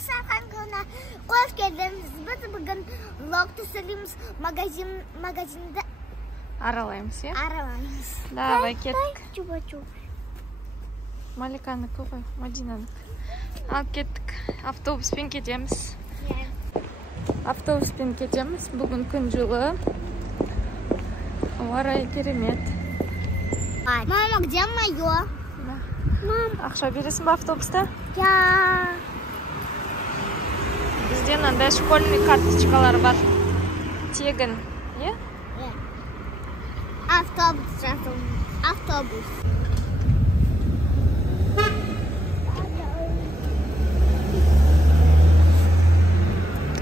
Сарқанғына қош келдіңіз. Біз бүгін влог түсіреміз. Магазинді аралаймыз, е? Аралаймыз. Давай, кеттік. Чуба-чуба. Маликанікі ғой, Мадинанікі. Ал кеттік. Автобуспен кетеміз. Автобуспен кетеміз. Бүгін күн жылы. Ауа райы керемет. Мама, где мое? Мам. Ақша бересің ба автобуста? Я. Бізде мынандай школьный карточкалар бар. Тегін, е? Автобус жазылды. Автобус.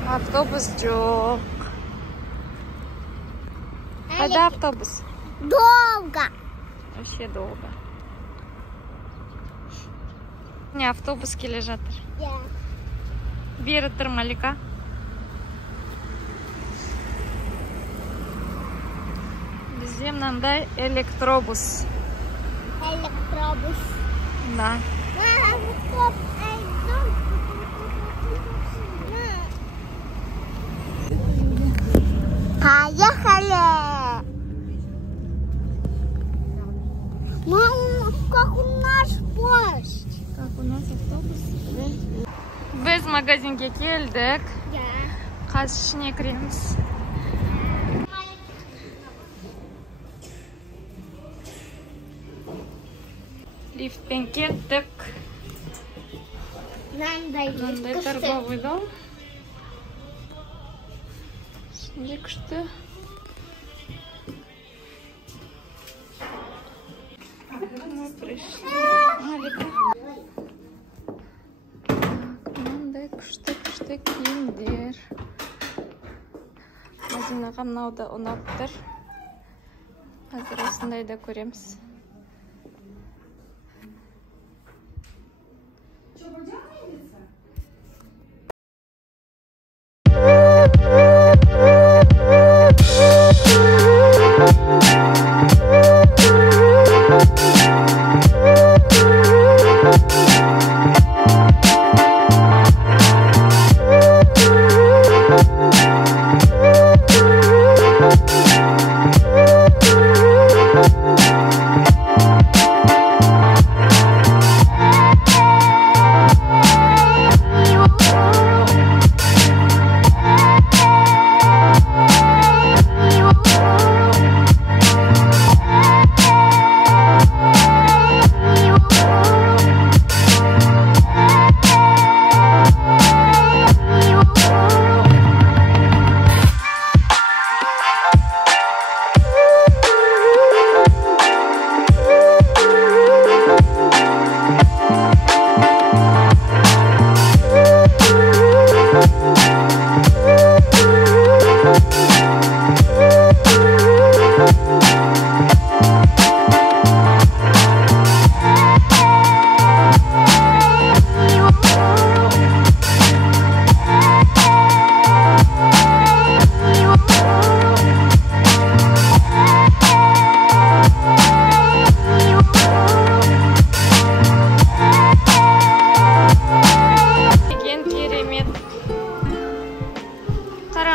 Автобус жоқ. Қайда автобус? Долго. Вообще долго. Не, автобус келе жатыр. Бері тұр, Малика. Бізде мынандай электробус. Электробус. Да. Поехали! Мама, как у нас поезд? Как у нас автобус? Біз магазинге келдік. Қазір ішіне кіреміз. Лифтпен кеттік. Мынандай торговый дом. Ішінде күшті. Мы пришли. Малика. Мынандай күшті киімдер. Мадинаға мынау да ұнап тұр. Қазір осындайда көреміз.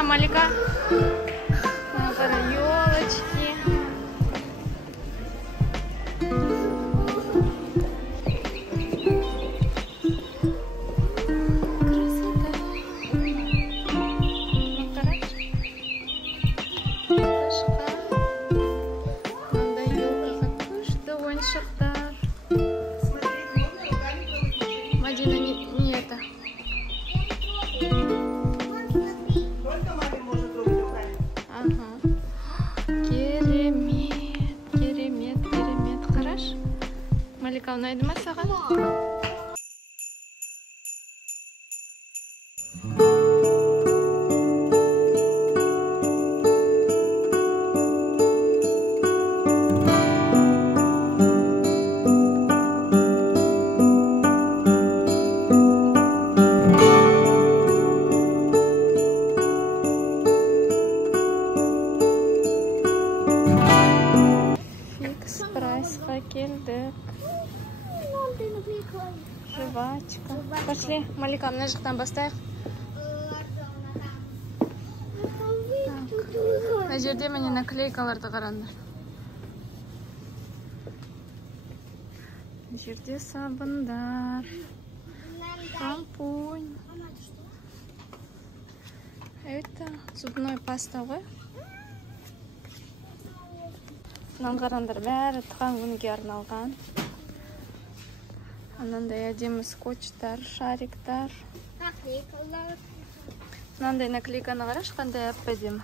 Малика. Елочки. Красота. Мындай елкаға күшті ойыншықтар. Мадина, не это. Керемет, қараш. Малика, ұнайды ма саған? Фикс прайсқа келдік. Мынандай Маликочка. Пошли, Малика, мына жақтан бастайық. Мына жерде міне наклейкаларды қараңдар. Мына жерде сабындар, шампунь. Это зубной паста ғой. Мынаны қараңдар, бәрі туған күнге арналған. Анандай әдемі скотчтар, шариктар. Наклейкалар. Мынандай наклейканы қарашы, қандай әп-әдемі.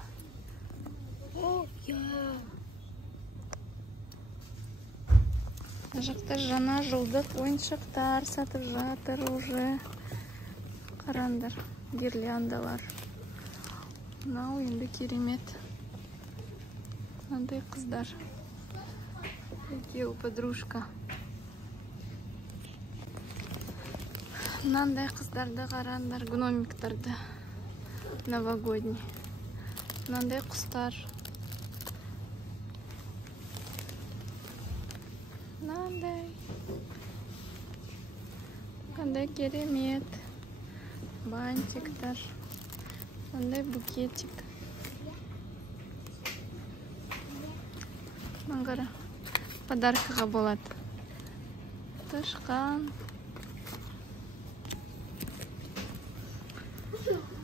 Мына жақта жаңа жылдық ойыншықтар сатып жатыр уже. Қараңдар, гирляндалар. Мынау енді керемет. Мынандай қыздар. Екеуі подружка. Мынандай қыздарды қараңдар, гномиктарды. Новогодний. Мынандай құстар. Мынандай. Қандай керемет. Бантиктар. Мынандай букетик. Маңғара. Подаркаға болады. Тышқан.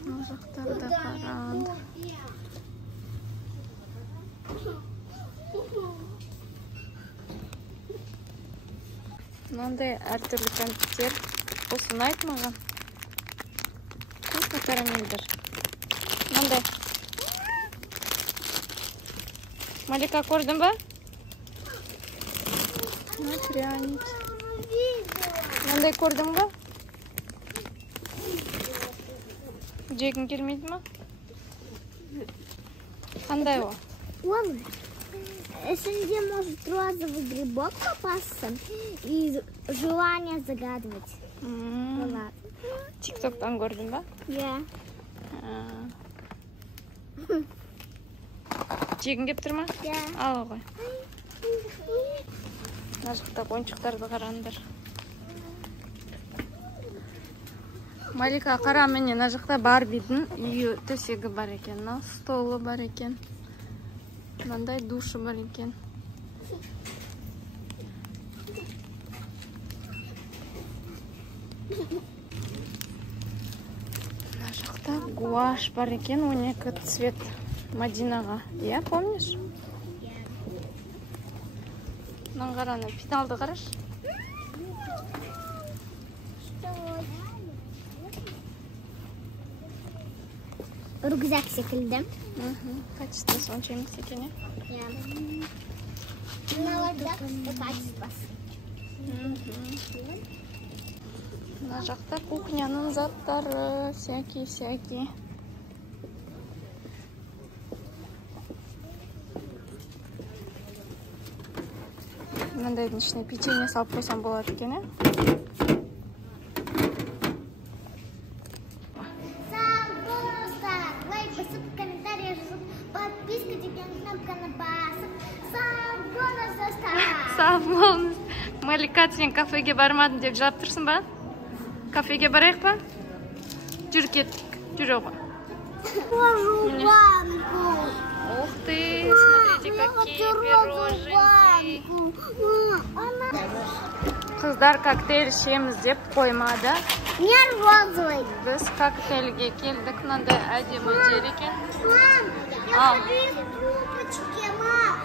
Мына жақтарда қараңдар. Мынандай әртүрлі кәмпиттер. Осы ұнайды маған. Вкусно карамельдер. Мынандай. Малика, көрдің ба? Пряники. Мынандай көрдің ба? Жегің келмейді ма? Қандай о? Вон, ішінде может розовый грибок попасться и желание загадывать. Тиктоктан көрдің ба? Я. Жегің кеп тұр ма? Я. Ал ғой. Мына жақта ойыншықтарды қараңдар. Малика, қара, міне мына жақта Барбидің үйі төсегі бар екен. Мына столы бар екен. Мынандай душы бар екен. Мына жақта гуаш бар екен, 12 цвет Мадинаға. Я, помнишь? Мынаны қараны, пеналды қараш. Рюкзак секілді. Качество сонша емес екен, е? Я. Мыналарда качествосы. Мына жақта кухняның заттары, всякие. Мынандайдың ішіне печенье салып қойсам болады екен, е? Сау болыңыз. Малика, сен кафеге бармадым деп жылап тұрсың ба? Кафеге барайық па? Жүр кеттік. Жүр оға. Ух ты, смотрите, какие пироженки. Қыздар коктейль ішеміз деп қоймады. Не розовый. Біз коктейльге келдік. Мынандай әдемі жер екен. Мам, я хочу из трубочки, мам.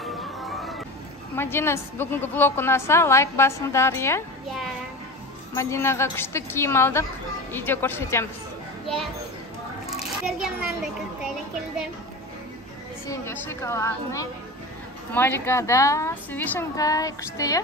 Мадина, бүгінгі влог ұнаса, лайк басыңдар, е? Я. Мадинаға күшті киім алдық, үйде көрсетеміз. Я. Сізге мынандай коктейль келді. Сенде шоколадный. Маликада с вишенкой күшті, е?